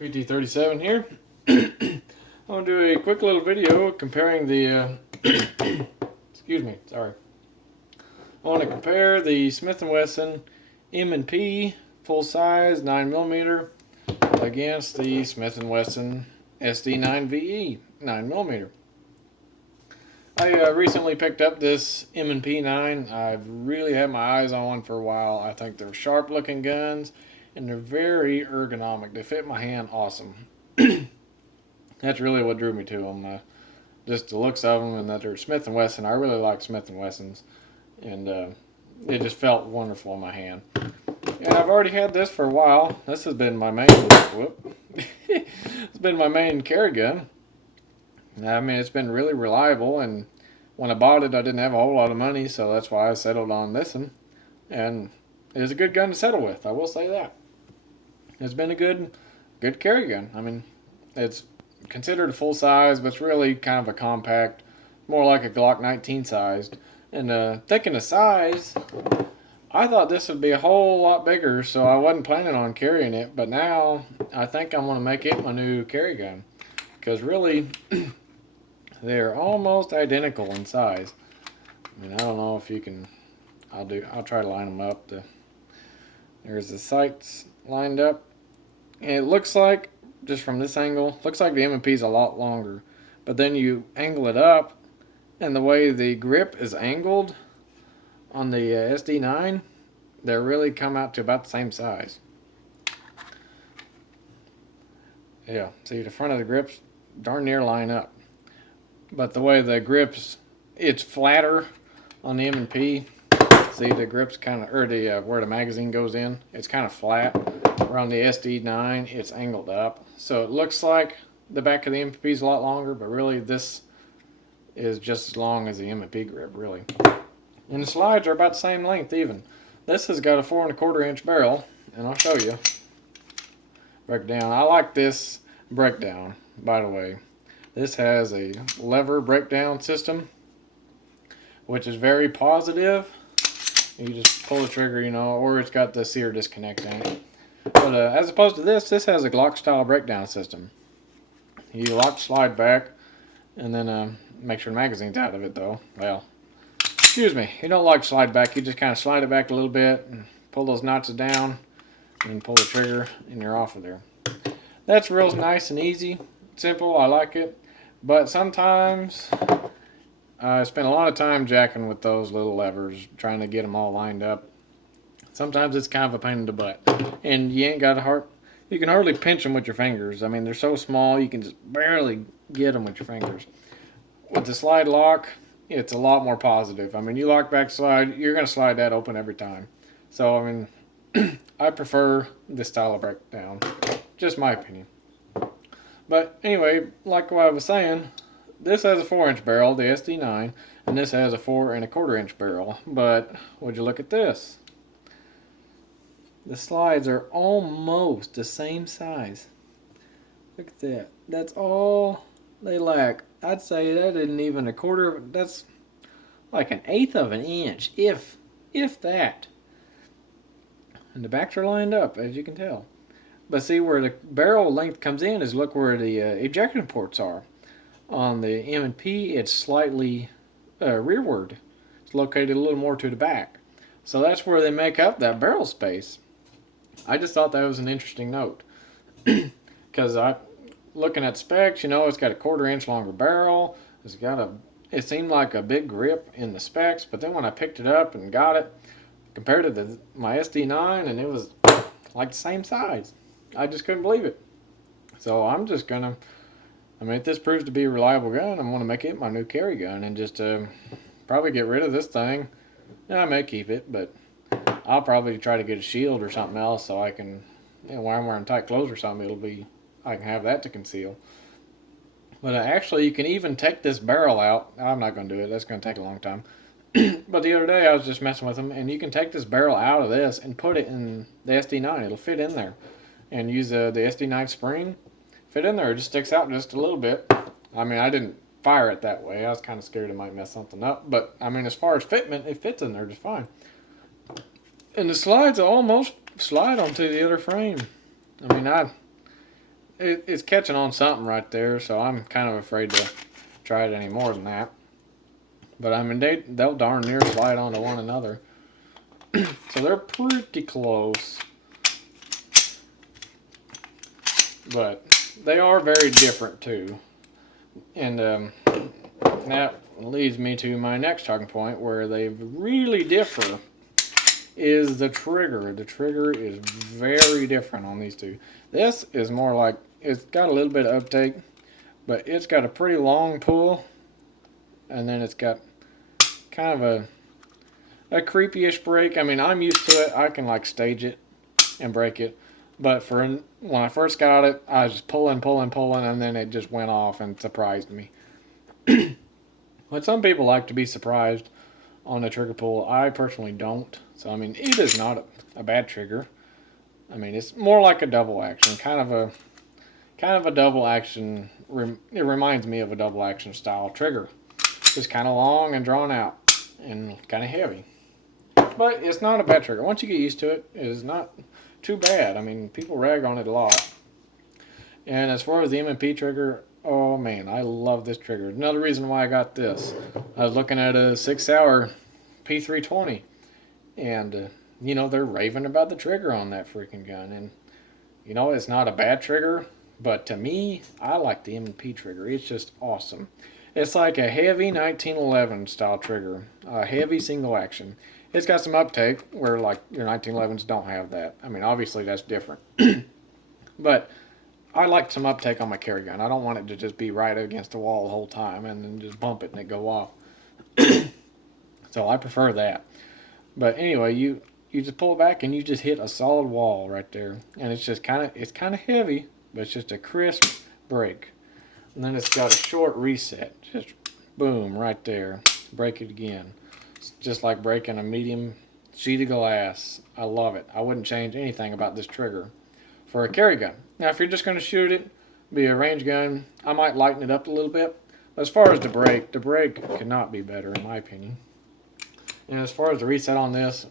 PT37 here. I'm going to do a quick little video comparing the, excuse me, sorry. I want to compare the Smith & Wesson M&P full size 9mm against the Smith & Wesson SD9VE 9mm. I recently picked up this M&P 9. I've really had my eyes on one for a while. I think they're sharp looking guns and they're very ergonomic. They fit my hand awesome. That's really what drew me to them. Just the looks of them and that they're Smith & Wesson. I really like Smith & Wessons, and it just felt wonderful in my hand. And I've already had this for a while. This has been my main, it's been my main carry gun. I mean, it's been really reliable, and when I bought it, I didn't have a whole lot of money, so that's why I settled on this one. And it's a good gun to settle with, I will say that. It's been a good carry gun. I mean, it's considered a full size, but it's really kind of a compact, more like a Glock 19 sized. And thinking of size, I thought this would be a whole lot bigger, so I wasn't planning on carrying it. But now I think I'm going to make it my new carry gun, because really they're almost identical in size. I mean, I don't know if you can. I'll try to line them up. There's the sights lined up. And it looks like, just from this angle, looks like the M&P is a lot longer. But then you angle it up, and the way the grip is angled on the SD9, they really come out to about the same size. Yeah, see, the front of the grips darn near line up. But the way the grips, it's flatter on the M&P. See, the grips kind of, or the where the magazine goes in, it's kind of flat. Around the SD9, it's angled up. So it looks like the back of the M&P is a lot longer, but really this is just as long as the M&P grip, really. And the slides are about the same length even. This has got a 4 1/4 inch barrel, and I'll show you. Breakdown. I like this breakdown, by the way. This has a lever breakdown system, which is very positive. You just pull the trigger, you know, or it's got the sear disconnect in it. But as opposed to this has a Glock style breakdown system. You lock the slide back, and then make sure the magazine's out of it though. Well, excuse me, you don't like slide back, you just kind of slide it back a little bit and pull those notches down and pull the trigger and you're off of there. That's real nice and easy, simple, I like it. But sometimes I spend a lot of time jacking with those little levers, trying to get them all lined up. Sometimes it's kind of a pain in the butt, and you ain't got a heart. You can hardly pinch them with your fingers. I mean, they're so small you can just barely get them with your fingers. With the slide lock, it's a lot more positive. I mean, you lock back slide, you're going to slide that open every time. So, I mean, I prefer this style of breakdown. Just my opinion. But anyway, like what I was saying, this has a 4 inch barrel, the SD9, and this has a 4 1/4 inch barrel. But would you look at this? The slides are almost the same size. Look at that. That's all they lack. I'd say that isn't even a quarter. That's like 1/8 of an inch, if that. And the backs are lined up, as you can tell. But see, where the barrel length comes in is look where the ejection ports are. On the M&P, it's slightly rearward. It's located a little more to the back. So that's where they make up that barrel space. I just thought that was an interesting note. Because looking at specs, you know, it's got a 1/4 inch longer barrel. It seemed like a big grip in the specs, but then when I picked it up and got it, compared to my SD9, and it was like the same size. I just couldn't believe it. So I'm just gonna, I mean, if this proves to be a reliable gun, I'm gonna make it my new carry gun and just probably get rid of this thing. And I may keep it, but I'll probably try to get a shield or something else so I can, you know, when I'm wearing tight clothes or something, I can have that to conceal. But actually, you can even take this barrel out. I'm not going to do it. That's going to take a long time. But the other day, I was just messing with them, and you can take this barrel out of this and put it in the SD9. It'll fit in there. And use the SD9 spring. Fit in there. It just sticks out just a little bit. I mean, I didn't fire it that way. I was kind of scared it might mess something up. But, I mean, as far as fitment, it fits in there just fine. And the slides almost slide onto the other frame. I mean, it's catching on something right there, so I'm kind of afraid to try it any more than that. But I mean, they'll darn near slide onto one another. So they're pretty close. But they are very different too. And that leads me to my next talking point, where they really differ, is the trigger. The trigger is very different on these two. This is more like, it's got a little bit of uptake, but it's got a pretty long pull, and then it's got kind of a creepy-ish break. I mean, I'm used to it. I can like stage it and break it. But when I first got it, I was just pulling, and then it just went off and surprised me. But some people like to be surprised on a trigger pull. I personally don't. So, I mean, it is not a bad trigger. I mean, it's more like a double action, kind of a double action. It reminds me of a double action style trigger. It's kind of long and drawn out and kind of heavy. But it's not a bad trigger. Once you get used to it, it is not too bad. I mean, people rag on it a lot. And as far as the Mmp Trigger, oh man, I love this trigger. Another reason why I got this, I was looking at a 6-hour P320, and you know, they're raving about the trigger on that freaking gun. And you know, it's not a bad trigger, but to me, I like the Mmp Trigger. It's just awesome. It's like a heavy 1911 style trigger, a heavy single action. It's got some uptake where like your 1911s don't have that. I mean, obviously that's different. But I like some uptake on my carry gun. I don't want it to just be right against the wall the whole time and then just bump it and it go off. So I prefer that. But anyway, you just pull it back and you just hit a solid wall right there. And it's just kind of heavy, but it's just a crisp break. And then it's got a short reset. Just boom, right there. Break it again. It's just like breaking a medium sheet of glass. I love it. I wouldn't change anything about this trigger for a carry gun. Now, if you're just going to shoot it, be a range gun, I might lighten it up a little bit. But as far as the break could not be better in my opinion. And as far as the reset on this,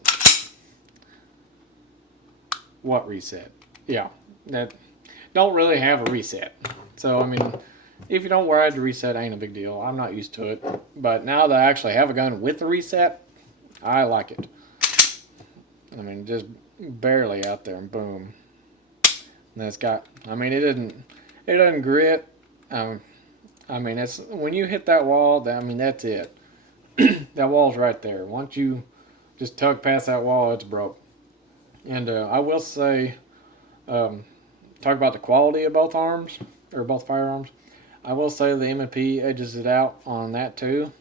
what reset? Yeah, that don't really have a reset. So, I mean, if you don't wear it, the reset ain't a big deal. I'm not used to it. But now that I actually have a gun with a reset, I like it. I mean, just barely out there and boom. And it's got, I mean, it doesn't grit. I mean, it's, when you hit that wall, I mean, that's it. That wall's right there. Once you just tug past that wall, it's broke. And I will say, talk about the quality of both arms, or both firearms. I will say the Mmp edges it out on that too.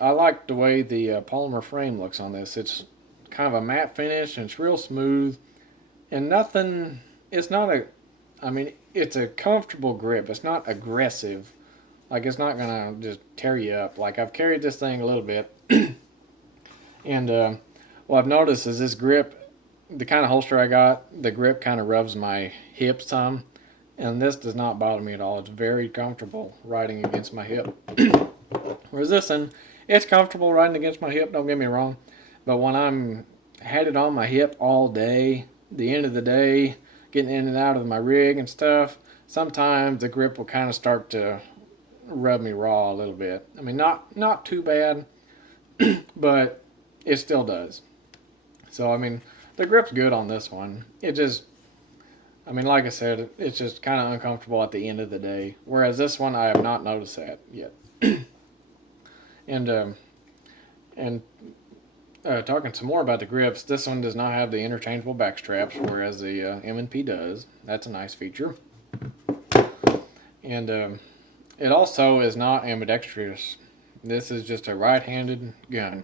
I like the way the polymer frame looks on this. It's kind of a matte finish and it's real smooth. And nothing, it's not a, I mean, it's a comfortable grip. It's not aggressive. Like, it's not going to just tear you up. Like, I've carried this thing a little bit. And what I've noticed is this grip, the kind of holster I got, the grip kind of rubs my hips some. And this does not bother me at all. It's very comfortable riding against my hip. Whereas this one, it's comfortable riding against my hip, don't get me wrong. But when I'm had it on my hip all day, the end of the day, getting in and out of my rig and stuff, sometimes the grip will kind of start to rub me raw a little bit. I mean, not too bad, but it still does. So, I mean, the grip's good on this one. It just, I mean, like I said, it's just kind of uncomfortable at the end of the day. Whereas this one, I have not noticed that yet. And talking some more about the grips, this one does not have the interchangeable back straps, whereas the Mmp does. That's a nice feature. And it also is not ambidextrous. This is just a right-handed gun,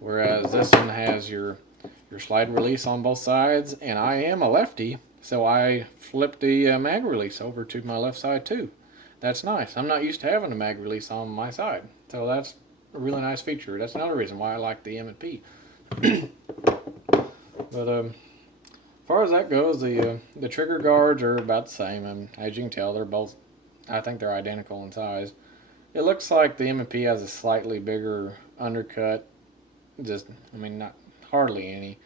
whereas this one has your slide release on both sides, and I am a lefty, so I flipped the mag release over to my left side too. That's nice. I'm not used to having a mag release on my side, so that's a really nice feature. That's another reason why I like the Mmp. But as far as that goes, the trigger guards are about the same, and as you can tell, they're both, I think they're identical in size. It looks like the Mmp has a slightly bigger undercut. Just, I mean, not hardly any,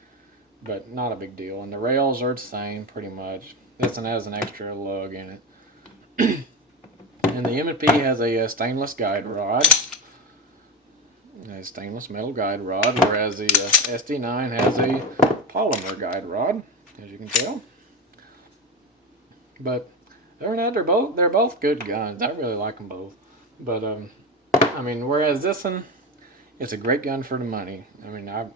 but not a big deal. And the rails are the same pretty much. This one has an extra lug in it. And the Mmp has a stainless guide rod, a stainless metal guide rod, whereas the SD9 has a polymer guide rod, as you can tell. But other than that, they're both good guns. I really like them both. But I mean, whereas this one, it's a great gun for the money. I mean, I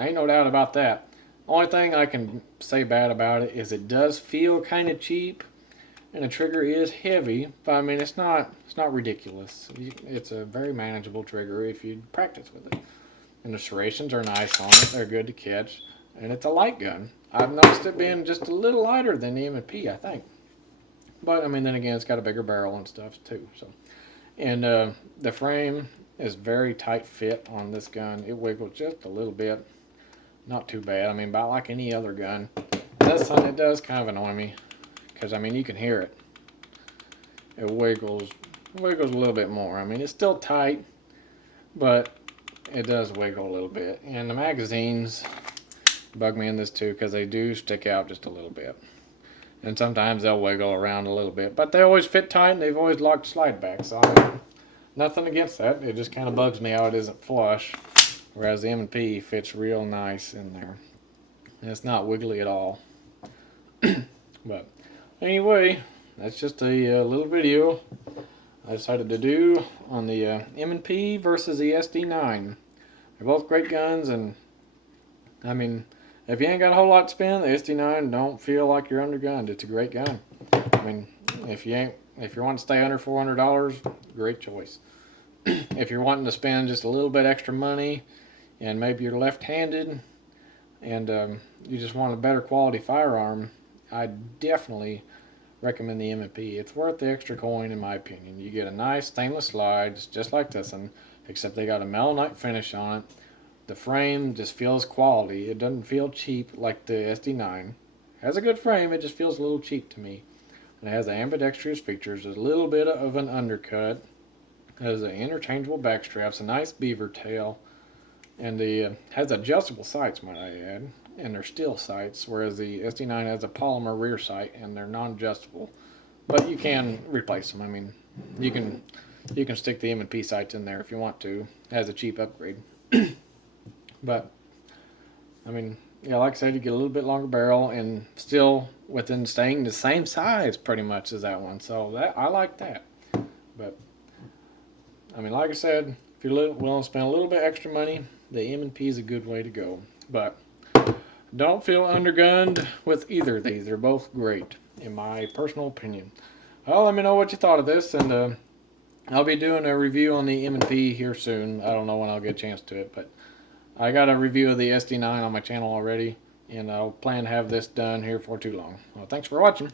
ain't no doubt about that. Only thing I can say bad about it is it does feel kind of cheap, and the trigger is heavy. But I mean, it's not ridiculous. It's a very manageable trigger if you practice with it. And the serrations are nice on it. They're good to catch, and it's a light gun. I've noticed it being just a little lighter than the Mmp, I think. But I mean, then again, it's got a bigger barrel and stuff too. So, and the frame is very tight fit on this gun. It wiggles just a little bit. Not too bad. I mean, about like any other gun. This one, it does kind of annoy me, because I mean, you can hear it. It wiggles a little bit more. I mean, it's still tight, but it does wiggle a little bit. And the magazines bug me in this too, because they do stick out just a little bit. And sometimes they'll wiggle around a little bit, but they always fit tight, and they've always locked slide back. So I mean, nothing against that. It just kind of bugs me how it isn't flush. Whereas the Mmp fits real nice in there. And it's not wiggly at all. But anyway, that's just a little video I decided to do on the Mmp versus the SD9. They're both great guns, and I mean, if you ain't got a whole lot to spend, the SD9 don't feel like you're undergunned. It's a great gun. I mean, if you want to stay under $400, great choice. If you're wanting to spend just a little bit extra money, and maybe you're left-handed, and you just want a better quality firearm, I definitely recommend the Mmp. It's worth the extra coin, in my opinion. You get a nice stainless slide, just like this one, except they got a melanite finish on it. The frame just feels quality. It doesn't feel cheap like the SD9. It has a good frame, it just feels a little cheap to me. And it has the ambidextrous features, a little bit of an undercut. It has an interchangeable back straps, a nice beaver tail, and the has adjustable sights, might I add, and they're steel sights, whereas the SD9 has a polymer rear sight, and they're non-adjustable. But you can replace them. I mean, you can stick the Mmp sights in there if you want to, as a cheap upgrade. But I mean, yeah, like I said, you get a little bit longer barrel, and still within staying the same size pretty much as that one. So that I like that. But I mean, like I said, if you're willing to spend a little bit extra money, the Mmp is a good way to go. But don't feel undergunned with either of these. They're both great, in my personal opinion. Well, let me know what you thought of this, and I'll be doing a review on the Mmp here soon. I don't know when I'll get a chance to it, but I got a review of the SD9 on my channel already, and I'll plan to have this done here for too long. Well, thanks for watching.